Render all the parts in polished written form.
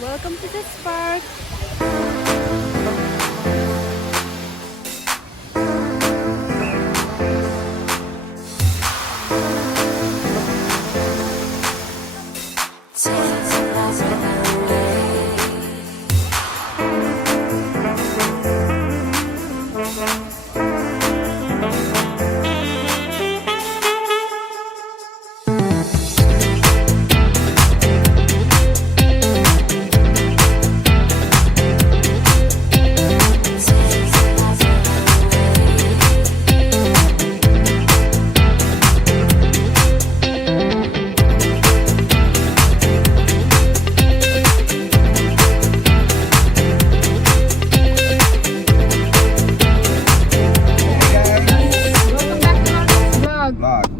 Welcome to this park.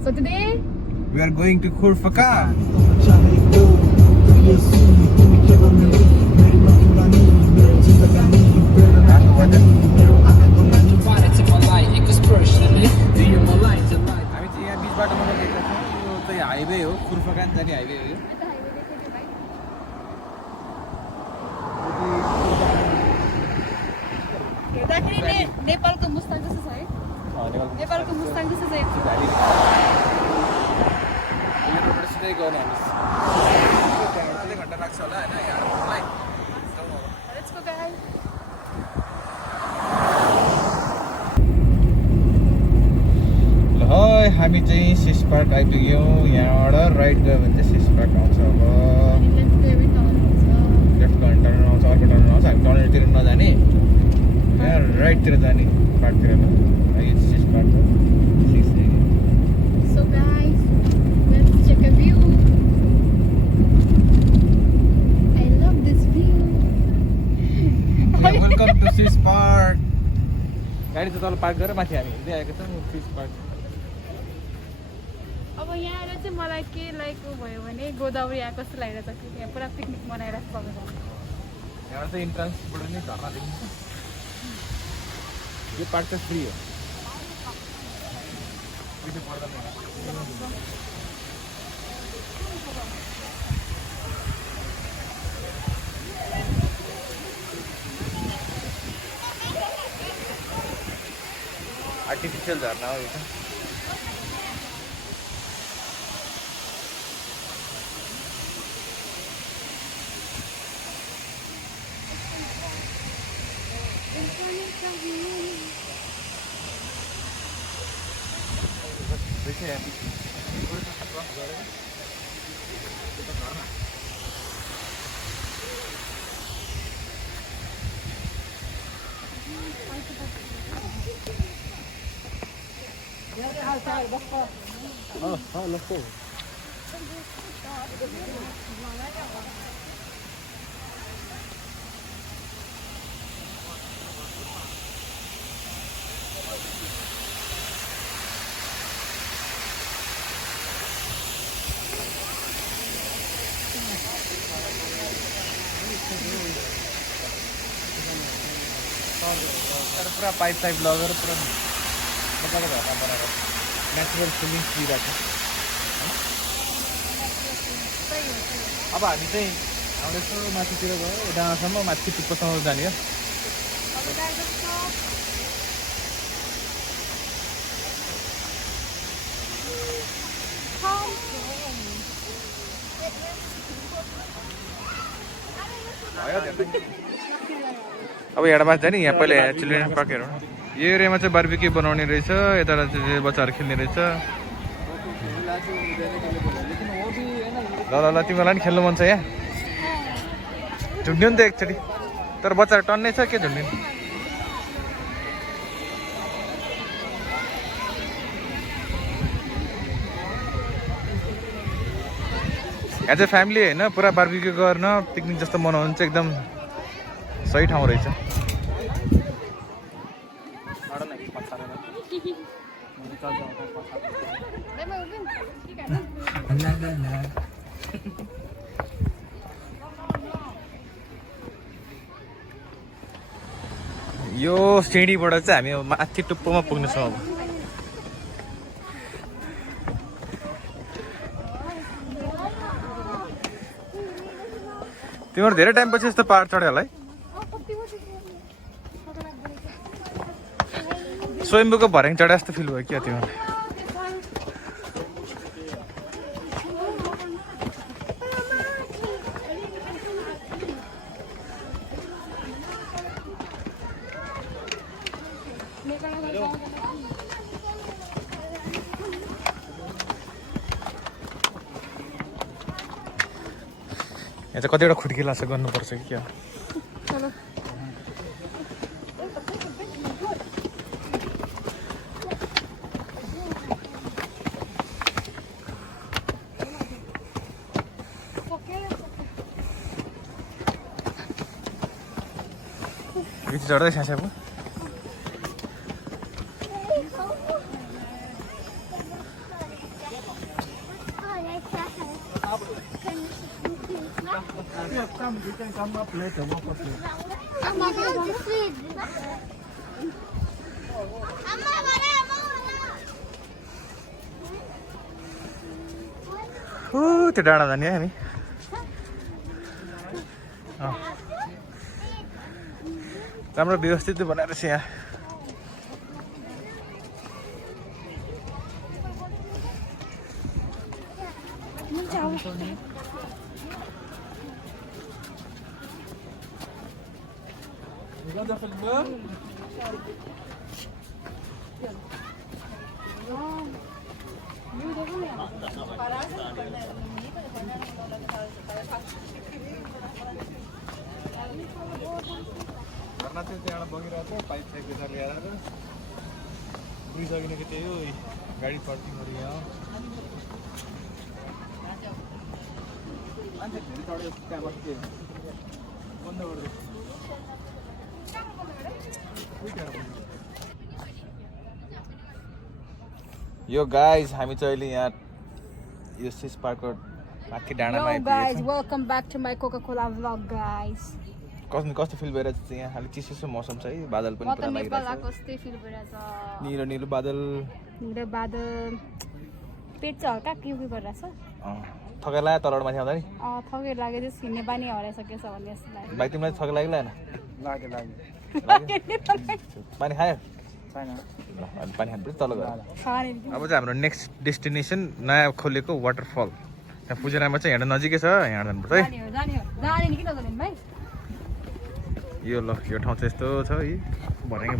So today we are going to Khorfakkan. Highway हो खुर्फकान जाने highway हो नेपालको मुस्ताङ जस्तो छ है नेपालको मुस्ताङ जस्तो छ सिधै गयो हामी घन्टा लाग्छ होला हैन यहाँलाई Let's go guys. ल हामी चाहिँ सिस पार्क आइपुग्यौँ यहाँबाट राइट गयो भने चाहिँ सिस पार्क आउँछ अब लेफ्ट टर्न आउँछ अर्को टर्न आउँछ हामी टर्नतिर नजाने यहाँ राइटतिर जाने पार्कतिर यो सिस पार्क हो So guys, let's check a view. I love this view. Welcome to this park गाडी चाहिँ तल पार्क गरेर माथि हामी हिँड्दै आएको छौँ सिस पार्क अब यहाँ आएर चाहिँ मलाई के लाइक भयो भने गोदावरी आएको जस्तो लागिरहेको छ यहाँ पुरा पिकनिक मनाइरहेको छ यहाँबाट चाहिँ इन्ट्रान्सबाट नै झर्ना देखिन्छ यो पार्क चाहिँ फ्री हो आर्टिफिसियल झर्ना हो यो चाहिँ let's go. पूरा पाइप लगेर पुरा मजाको झर्ना बनाएर नेचुरल फिलिङ्स दिइरहेको अब हामी चाहिँ हाम्रो यसो माथितिर गयो डाँडासम्म माथि टुप्पोसम्म जाने हो अब यहाँबाट जाने यहाँ पहिला चिल्ड्रेन पार्क हेरौँ यो एरियामा चाहिँ बार्बिक्यू बनाउने रहेछ यता चाहिँ बच्चाहरू खेल्ने रहेछ ल ल ल तिमीलाई पनि खेल्नु मन छ यहाँ झुन्ड्यो नि त एकचोटि तर बच्चाहरू टन्नै छ के झुन्ड्यो यहाँ चाहिँ फ्यामिली होइन पुरा बार्बिक्यू गर्न पिकनिक जस्तो मनाउनु चाहिँ एकदम सही ठाउँ रहेछ यो सिँढीबाट चाहिँ हामी माथि टुप्पोमा पुग्नेछौँ अब तिम्रो धेरै टाइम पछि यस्तो पहाड चढ्यो होला है स्वयम्भूको भर्याङ चढे जस्तो फिल भयो क्या तिमीलाई यहाँ चाहिँ कतिवटा खुड्की लाग्छ गर्नुपर्छ कि क्या चढ्दै स्यास्या पो त्यो डाँडा जाने है हामी राम्रो व्यवस्थित बनाएर छ यहाँ झर्ना चाहिँ त्यहाँबाट बगिरहेको छ पाइप साइप यता ल्याएर पुगिसकिने कि त्यही हो गाडी पार्किङहरू यहाँ मान्छे फेरि चढ्यो त्यहाँबाट के बन्द गर्दै यो गाइज हामी चाहिँ अहिले यहाँ यो सिस पार्कको माथि डाँडामा आइपुगेछौँ welcome back to my Coca-Cola vlog guys कस्तो फिल भइरहेछ चाहिँ यहाँ खालि चिसो मौसम छ है बादल पनि पुरा लागिरहेको कस्तै फिल भइरहेछ निलो निलो बादल पेट चाहिँ हल्का के गरिरहेछ थकाइ लाग्यो तलबाट माथि आउँदा नि थकै लाग्यो त्यो हिँड्ने बानी हराइसकेछ भन्ने जस्तो लाग्यो भाइ तिमीलाई थकाइ लाग्यो लाग्यो पानी खायो छैन पानी खानुपर्छ तल गएर अब चाहिँ हाम्रो नेक्स्ट डेस्टिनेसन नयाँ खोलेको वाटरफल त्यहाँ पुजेरामा चाहिँ यहाँ नजिकै छ यहाँ जानुपर्छ है यो ल यो ठाउँ चाहिँ यस्तो छ है भर्याङ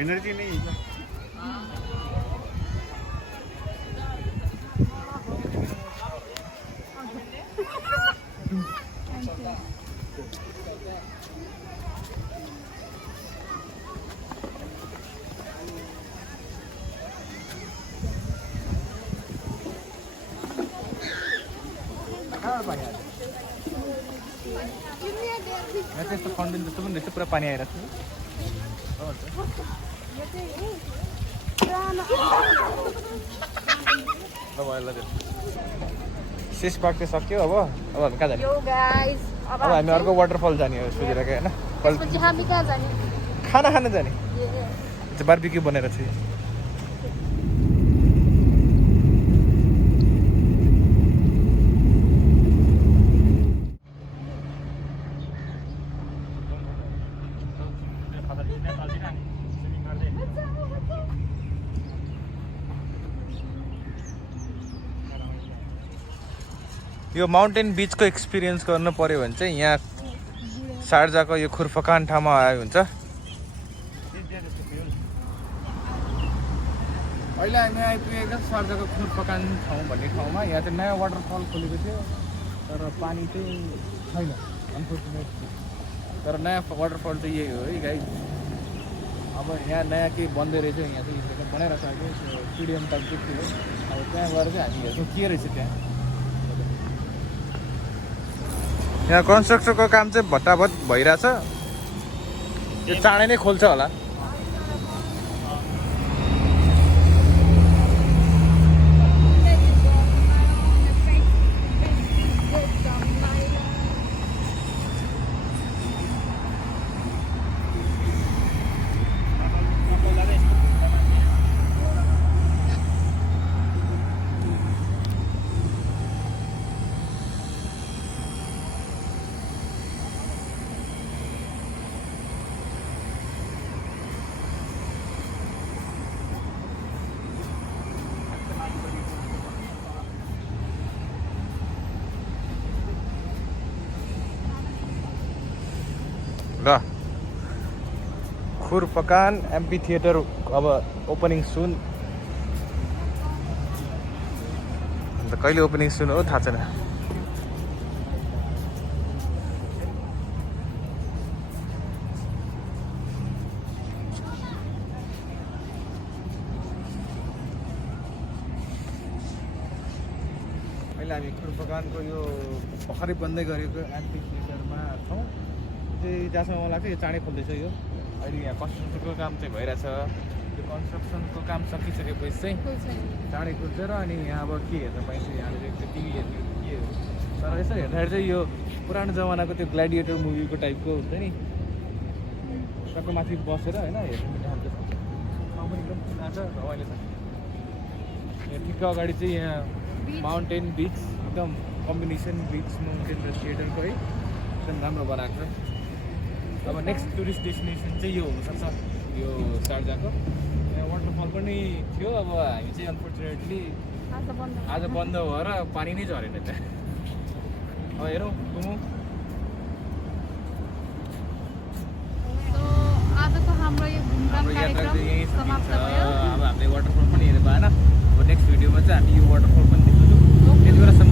एनर्जी नै यहाँ चाहिँ यस्तो फाउन्टेन जस्तो पनि रहेछ पुरा पानी आइरहेको छ सिस पार्क चाहिँ सक्यो अब हामी कहाँ जाने अब हामी अर्को वाटरफल जाने हो सोचिरहेको होइन खाना खान जाने बारबिक्यू बनेर चाहिँ यो माउन्टेन बिचको एक्सपिरियन्स गर्नु पर्यो भने चाहिँ यहाँ शारजाको यो खुर्फकान ठाउँमा आयो हुन्छ अहिले हामी आइपुगेका शारजाको खुर्फकान ठाउँ भन्ने ठाउँमा यहाँ चाहिँ नयाँ वाटरफल खोलेको थियो तर पानी चाहिँ छैन अनफर्चुनेटली तर नयाँ वाटरफल चाहिँ यही हो है गाइस अब यहाँ नयाँ केही बन्दै रहेछ यहाँ चाहिँ बनाएर सकेको स्टेडियम टाइप चाहिँ थियो अब त्यहाँ गएर चाहिँ हामी हेर्छौँ के रहेछ त्यहाँ यहाँ कन्स्ट्रक्सनको काम चाहिँ भत्ताभत भइरहेछ यो चाँडै नै खोल्छ होला ल खुरफकान एम्पी थिएटर अब ओपनिङ सुन अन्त कहिले ओपनिङ सुन हो थाहा छैन अहिले हामी खुरफकानको यो भर्खरै बन्दै गरेको एम्पी थिएटरमा छौँ जहाँसम्म मलाई लाग्छ यो चाँडै खोल्दैछ यो अहिले यहाँ कन्स्ट्रक्सनको काम चाहिँ भइरहेछ त्यो कन्स्ट्रक्सनको काम सकिसकेपछि चाहिँ चाँडै खुल्छ र अनि यहाँ अब के हेर्न पाइन्छ यहाँले त्यो टिभी हेर्ने के हो तर यसो हेर्दाखेरि चाहिँ यो पुरानो जमानाको त्यो ग्ल्याडिएटर मुभीको टाइपको हुन्छ नि सबको माथि बसेर होइन हेर्नु खान्छ ठाउँ पनि एकदम खुला छ रमाइलो छ यहाँ ठिक्क अगाडि चाहिँ यहाँ माउन्टेन बिच एकदम कम्बिनेसन बिच माउन्टेन र थिएटरको है एकदम राम्रो बनाएको छ अब नेक्स्ट टुरिस्ट डेस्टिनेसन चाहिँ यो हुनसक्छ यो शारजाको यहाँ वाटरफल पनि थियो अब हामी चाहिँ अनफर्चुनेटली आज बन्द भएर पानी नै झरेन त्यहाँ अब हेरौँ घुमौँ आजको हाम्रो यो हाम्रो यात्रा चाहिँ यहीँ समाप्त सकिन्छ भयो अब हामीले वाटरफल पनि हेरेर भएन अब नेक्स्ट भिडियोमा चाहिँ हामी यो वाटरफल पनि देख्छौँ त्यति बेलासम्म